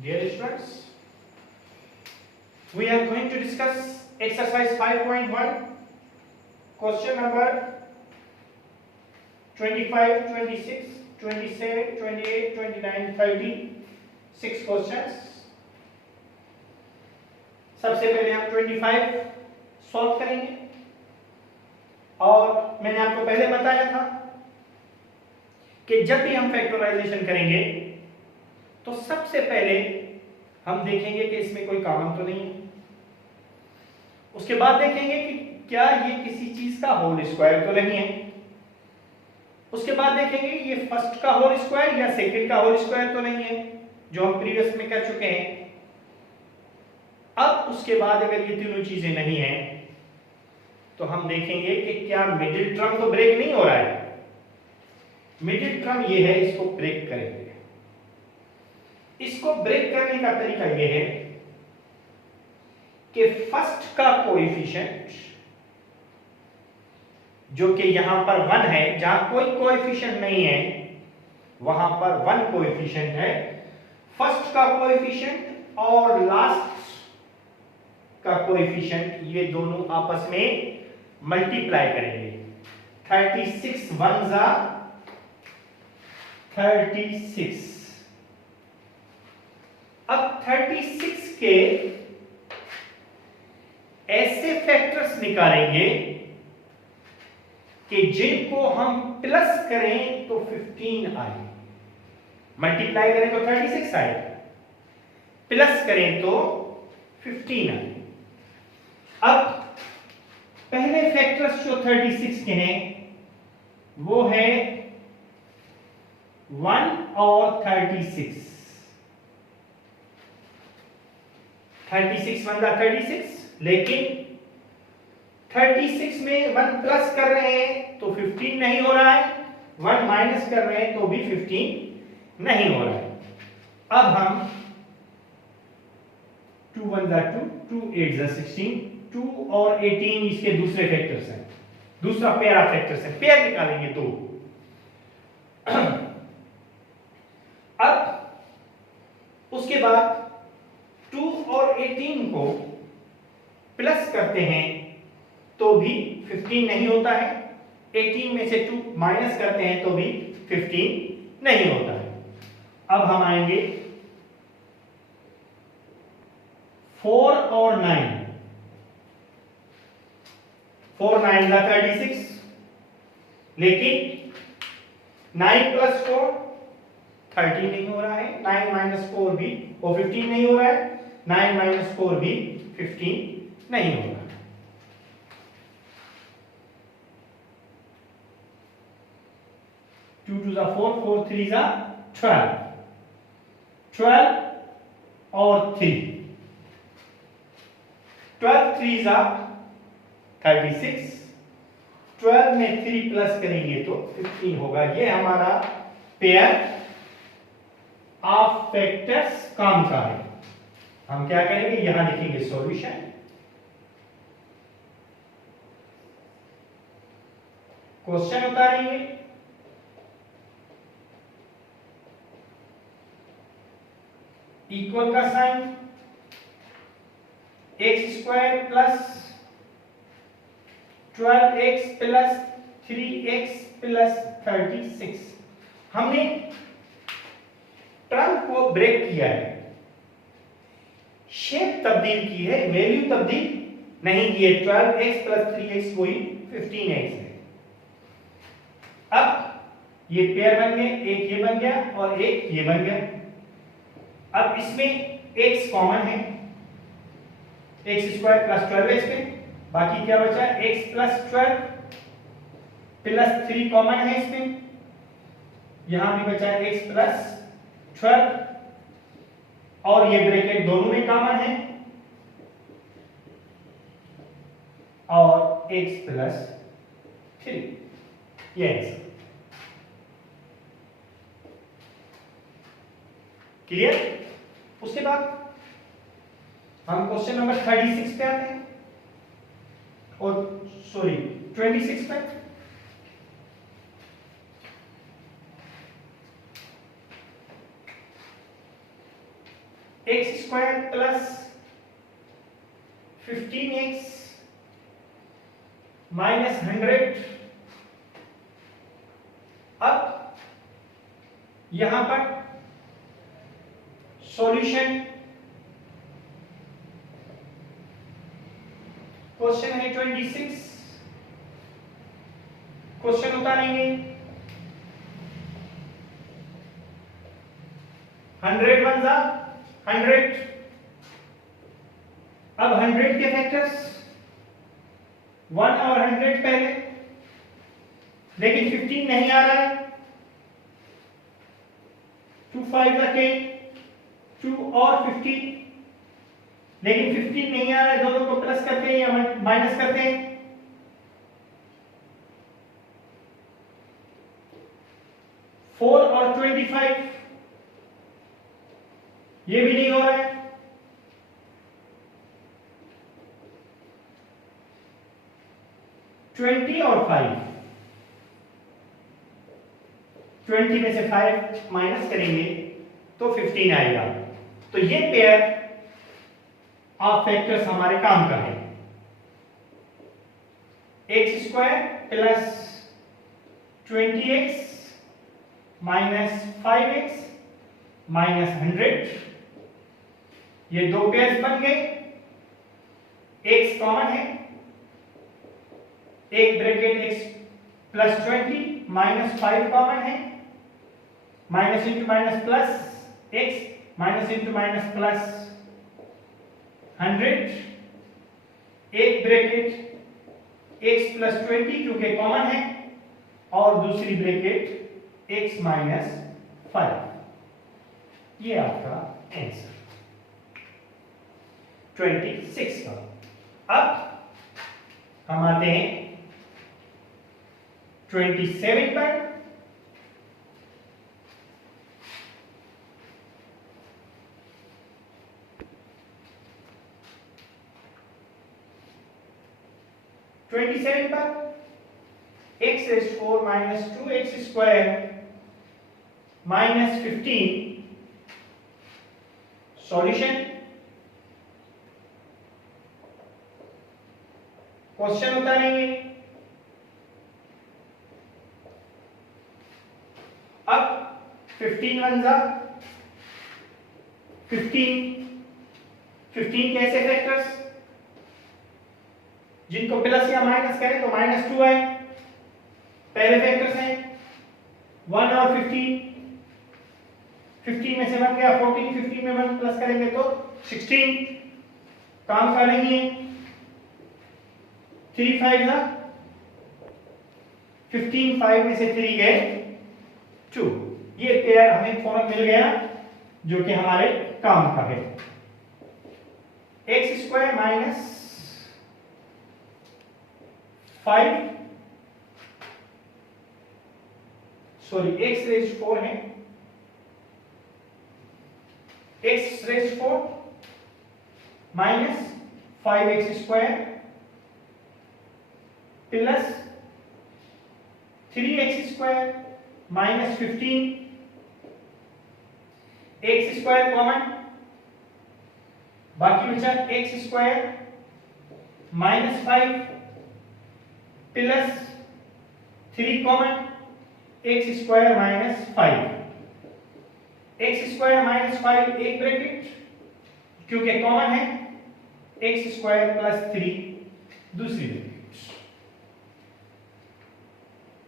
Dear students, we are going to discuss exercise 5.1, question number 25, 26, 27, 28, 29, 30, 6 questions. सबसे पहले हम 25 solve करेंगे और मैंने आपको पहले बताया था कि जब भी हम फैक्टराइजेशन करेंगे तो सबसे पहले हम देखेंगे कि इसमें कोई कॉमन तो नहीं है। उसके बाद देखेंगे कि क्या ये किसी चीज का होल स्क्वायर तो नहीं है। उसके बाद देखेंगे ये फर्स्ट का होल स्क्वायर या सेकंड का होल स्क्वायर तो नहीं है, जो हम प्रीवियस में कर चुके हैं। अब उसके बाद अगर ये तीनों चीजें नहीं हैं तो हम देखेंगे कि क्या मिडिल टर्म तो ब्रेक नहीं हो रहा है। मिडिल टर्म ये है, इसको ब्रेक करेंगे। इसको ब्रेक करने का तरीका यह है कि फर्स्ट का कोएफिशिएंट जो कि यहां पर 1 है, जहां कोई कोएफिशिएंट नहीं है वहां पर 1 कोएफिशिएंट है। फर्स्ट का कोएफिशिएंट और लास्ट का कोएफिशिएंट ये दोनों आपस में मल्टीप्लाई करेंगे। 36 1 जा 36। अब 36 के ऐसे फैक्टर्स निकालेंगे कि जिनको हम प्लस करें तो 15 आए, मल्टीप्लाई करें तो 36 आए, प्लस करें तो 15 आए। अब पहले फैक्टर्स जो 36 के हैं वो है 1 और 36। 36 1 जा 36, लेकिन 36 में 1 प्लस कर रहे हैं तो 15 नहीं हो रहा है, 1 माइनस कर रहे हैं तो भी 15 नहीं हो रहा है। अब हम 2 1 जा 2, 2 8 जा 16, 2 और 18 इसके दूसरे फैक्टर्स हैं, दूसरा पेयर ऑफ फैक्टर्स है, पेयर निकालेंगे तो अब उसके बाद 2 और 18 को प्लस करते हैं तो भी 15 नहीं होता है, 18 में से 2 माइनस करते हैं तो भी 15 नहीं होता है। अब हम आएंगे 4 और 9, 4 9 जा 36, लेकिन 9 प्लस 4 13 नहीं हो रहा है, 9 माइनस 4 भी वो 15 नहीं हो रहा है, 9 माइनस 4 भी 15 नहीं हो रहा है। 2 2 जा 4, 4 3 जा 12, 12 और 3, 12 3 जा 36, 12 में 3 प्लस करेंगे तो 15 होगा। ये हमारा पेयर ऑफ फैक्टर्स काम का है। हम क्या करेंगे, यहां लिखेंगे सॉल्यूशन, क्वेश्चन उतारेंगे, इक्वल का sign, x square plus 12x plus 3x plus 36। हमने टर्म को ब्रेक किया है, शेप तब्दील की है, वैल्यू तब्दील नहीं की है। 12x प्लस 3x वही 15x है। अब ये पेयर बन गए, एक ये बन गया और एक ये बन गया। अब इसमें x कॉमन है, एक्स स्क्वायर प्लस 12x में, बाकी क्या बचा, x प्लस 12 प्लस 3 कॉमन है इसमें, यहां भी बचा x प्लस 12 और ये ब्रैकेट दोनों में कॉमन है और x प्लस 3, ये आंसर। क्लियर? उसके बाद हम क्वेश्चन नंबर 36 पे आते हैं, और सॉरी 26 पे। X square plus 15x minus 100। अब यहां पर सॉल्यूशन, क्वेश्चन है 26, क्वेश्चन उतारेंगे 100 वन जा 100। अब 100 के फैक्टर्स 1 और 100 पहले, लेकिन 15 नहीं आ रहा है। 2 5 10, 2 और 15, लेकिन 15 नहीं आ रहा है। दोनों को प्लस करते हैं या माइनस करते हैं? 4 और 25, ये भी नहीं हो रहा है। 20 और 5, 20 में से 5 माइनस करेंगे तो 15 आएगा। तो ये पेयर ऑफ फैक्टर्स हमारे काम का है। X square plus 20x minus 5x minus 100, ये दो पेयर्स बन गए। x कॉमन है, एक bracket x plus 20 minus 5 common है, minus into minus plus x minus into minus plus 100, एक ब्रैकेट x प्लस 20 क्योंकि कॉमन है, और दूसरी ब्रैकेट x माइनस 5। ये आपका आंसर 26 का। अब हम आते हैं 27 पर। x is 4 minus 2x square minus 15, solution. Question उतारेंगे। अब 15 वन जा 15, 15 कैसे फैक्टर्स जिनको प्लस या माइनस करें तो -2 है। पहले फैक्टर्स हैं 1 और 15, 15 में से बन गया 14, 15 में 1 प्लस करेंगे तो 16, काम का नहीं है। 3 5 जा 15, 5 में से 3 गए 2। ये पेयर हमें फॉर्म मिल गया जो कि हमारे काम का है। X square minus 5, sorry x raise 4 है, x raise 4 minus 5x square plus 3x square minus 15, x square common, बाकी बचा x square minus 5 plus 3 common, x square minus 5। X square minus 5 एक ब्रैकेट क्योंकि कॉमन है, x square plus 3 दूसरी bracket.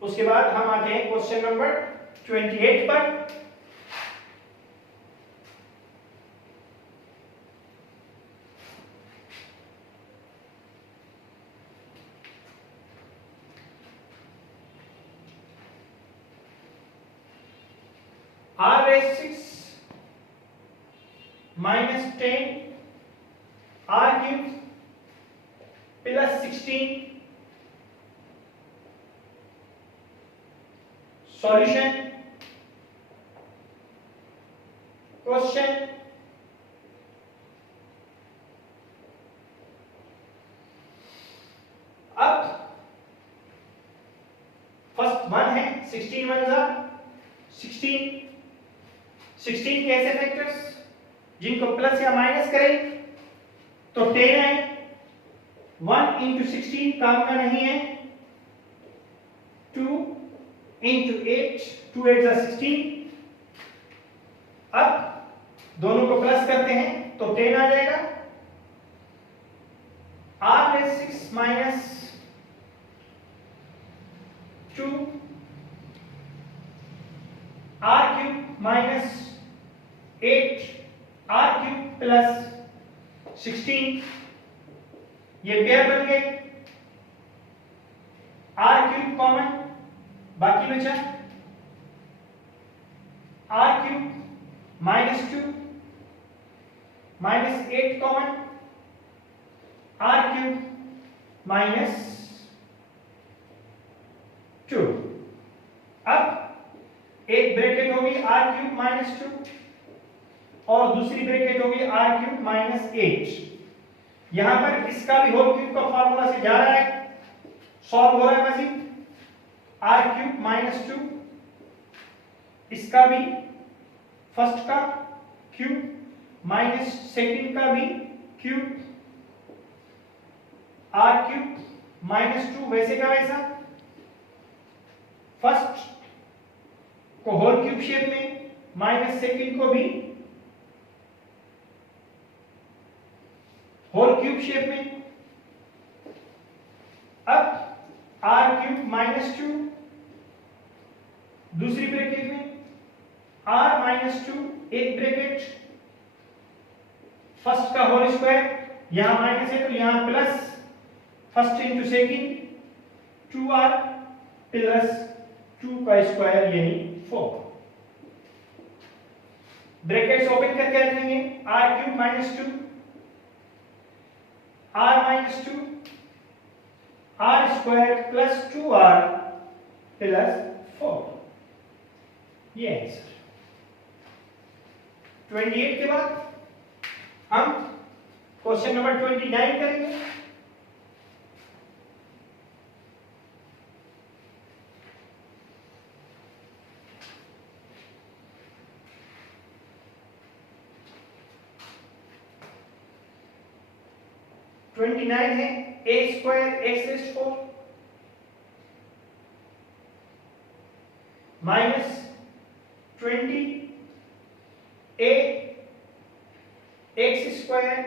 उसके बाद हम आते हैं क्वेश्चन नंबर 28 पर। r raised 6 minus 10 r cubed plus 16, solution। Question अब फर्स्ट 1 है 16 वन जा 16, 16 कैसे फैक्टर्स जिनको प्लस या माइनस करें तो 10 है। 1 into 16 काम का नहीं है। 2 into 8, 2 8 जा 16। अब दोनों को प्लस करते हैं तो 10 आ जाएगा। r raise 6 minus 2 r cube minus 8 r cube plus 16, ये पेयर बन गए। r क्यूब कॉमन, बाकी बचा r cube minus 2 minus 8 common, r cube minus 2। अब एक ब्रैकेट होगी r क्यूब माइनस 2 और दूसरी ब्रैकेट होगी r क्यूब माइनस 8। यहां पर इसका भी होल क्यूब का फार्मूला से जा रहा है, सॉल्व हो रहा है मजीद। r क्यूब माइनस 2, इसका भी फर्स्ट का क्यूब माइनस सेकंड का भी क्यूब, r क्यूब माइनस 2 वैसे का वैसा। फर्स्ट को होल क्यूब शेप में, माइनस सेकंड को भी होल क्यूब शेप में। अब r क्यूब माइनस 2 दूसरी ब्रैकेट में, r माइनस 2 एक ब्रैकेट, फर्स्ट का होल स्क्वायर, यहां माइनस है तो यहां plus, first into second 2r plus 2 का स्क्वायर यानी 4। ब्रैकेट्स ओपन करके रखेंगे, r cube minus 2 r minus 2 r square plus 2r plus 4, ये आंसर। 28 के बाद हम क्वेश्चन नंबर 29 करेंगे। है a square x raise 4 minus 20 a x square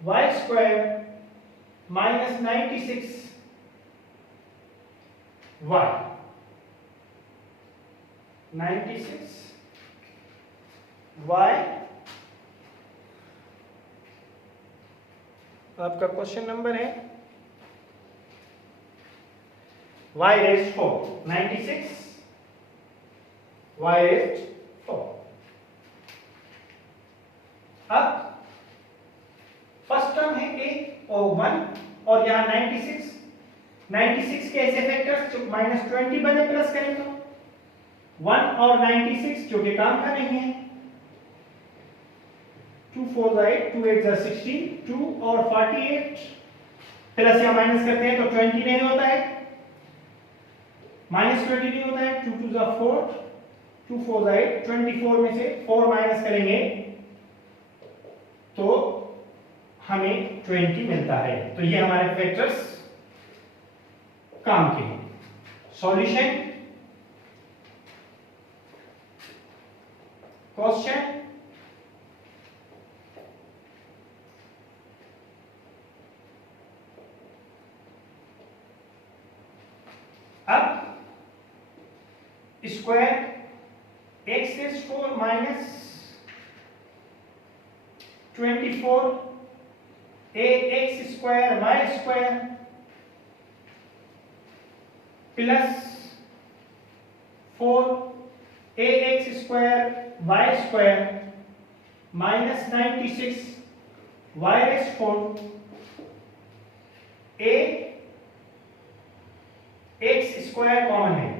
y square minus 96 y 96 y आपका क्वेश्चन नंबर है y रेज़ 4, 96 y रेज़ 4। अब first term है a और 1 और यहां 96 के ऐसे फैक्टर्स जो माइनस 20 बने प्लस करें तो 1 और 96 जो कि काम का नहीं है, 2 4 8 2 8 16, 2 और 48 प्लस या माइनस करते हैं तो 20 नहीं होता है, माइनस 20 नहीं होता है, 2 2 4 2 4 8 24 में से 4 माइनस करेंगे तो हमें 20 मिलता है। तो ये हमारे फैक्टर्स काम के हैं। सॉल्यूशन क्वेश्चन अब square x raise 4 minus 24 ax square y square plus 4 ax square y square minus 96 y raise 4 a x square common है,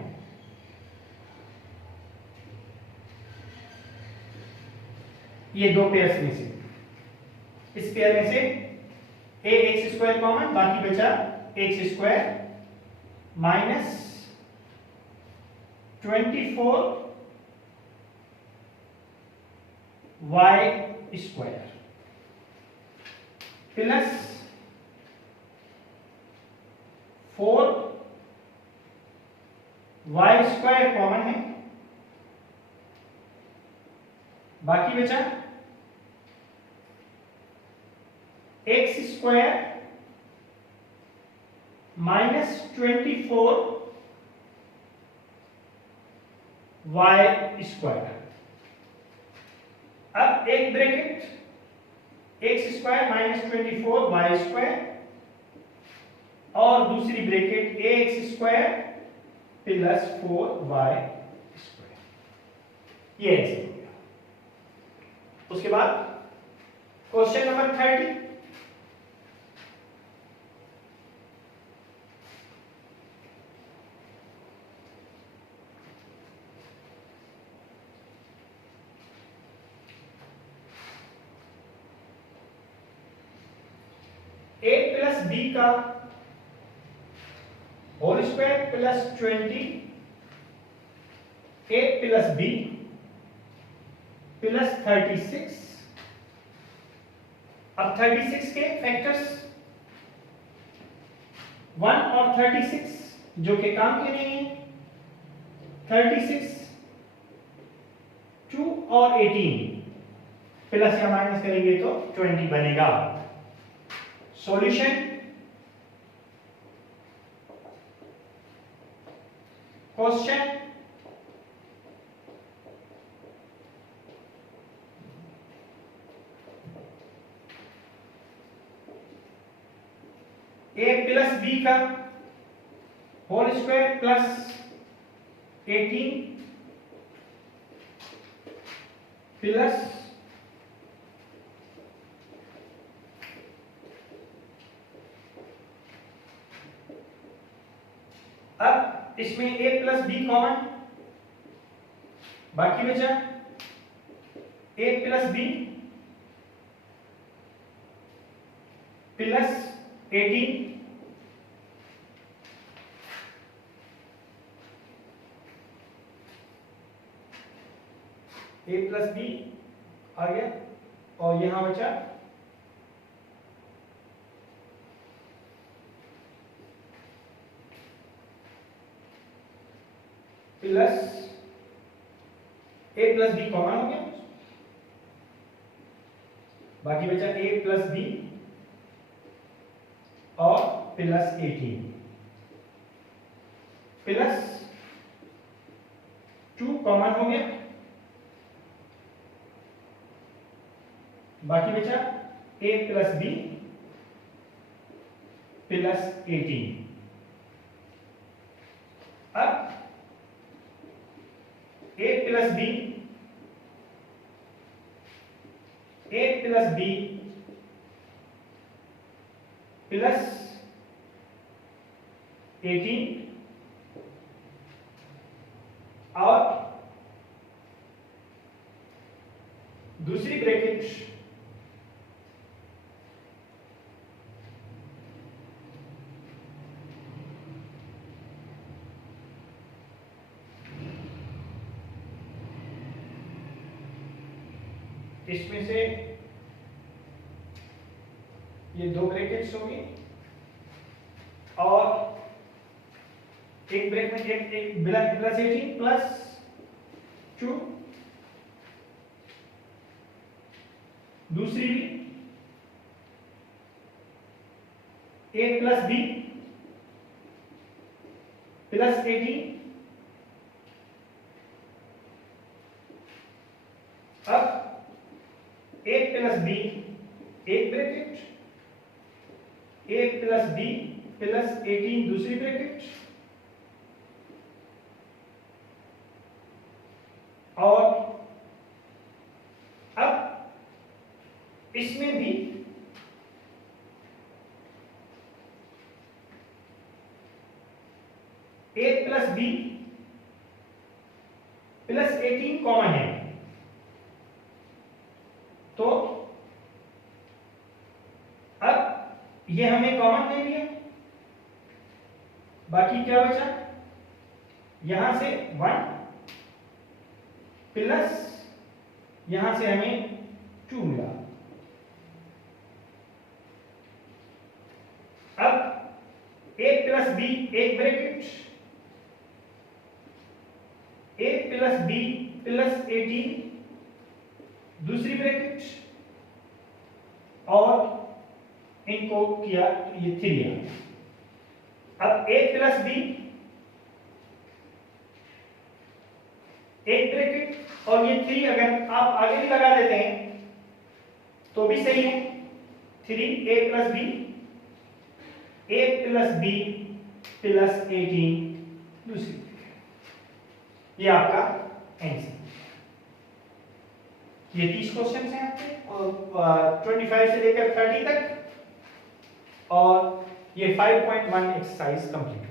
ये दो पेयर्स में से, इस पेयर में से a x स्क्वायर कॉमन, बाकी बचा x square minus 24 y square plus 4y square common है, बाकी बचा x square minus 24y square. अब एक bracket x square minus 24y square और दूसरी bracket x square plus 4y square, ये आंसर हो गया। उसके बाद question number 30, a plus b का whole square plus 20 a plus b plus 36। अब 36 के फैक्टर्स 1 और 36 जो कि काम के नहीं है, 36 2 और 18 प्लस या माइनस करेंगे तो 20 बनेगा। Solution question a plus b का होल स्क्वायर प्लस 18 प्लस अब इसमें a प्लस बी कॉमन, बाकी बचा a plus B plus 18 a plus B आ गया और यहां बचा plus a plus B common हो गया, बाकी बचा a प्लस बी और प्लस 18 प्लस 2 कॉमन हो गया, बाकी बचा a प्लस बी प्लस 18। अब a प्लस बी प्लस 18 और दूसरी ब्रैकेट इसमें से ये दो ब्रैकेट्स होंगी और एक ब्रैकेट में एक प्लस 18 प्लस 2, दूसरी भी a प्लस बी प्लस 18। अब a प्लस बी एक ब्रैकेट, a प्लस बी प्लस 18 दूसरी ब्रैकेट और अब इसमें भी a plus B plus 18 common है, तो अब ये हमें कॉमन ले लिया, बाकी क्या बचा, यहां से 1 प्लस यहां से हमें 2 मिला, बी एक ब्रैकेट, ए प्लस बी प्लस 18 दूसरी ब्रैकेट, और इनको किया तो ये 3 आ गया। अब ए प्लस बी एक ब्रैकेट और ये 3 अगर आप आगे भी लगा देते हैं तो भी सही है। 3 ए प्लस बी प्लस 18 दूसरी, ये आपका आंसर। ये 30 क्वेश्चन हैं आपके और 25 से लेकर 30 तक, और ये 5.1 एक्सरसाइज कंप्लीट।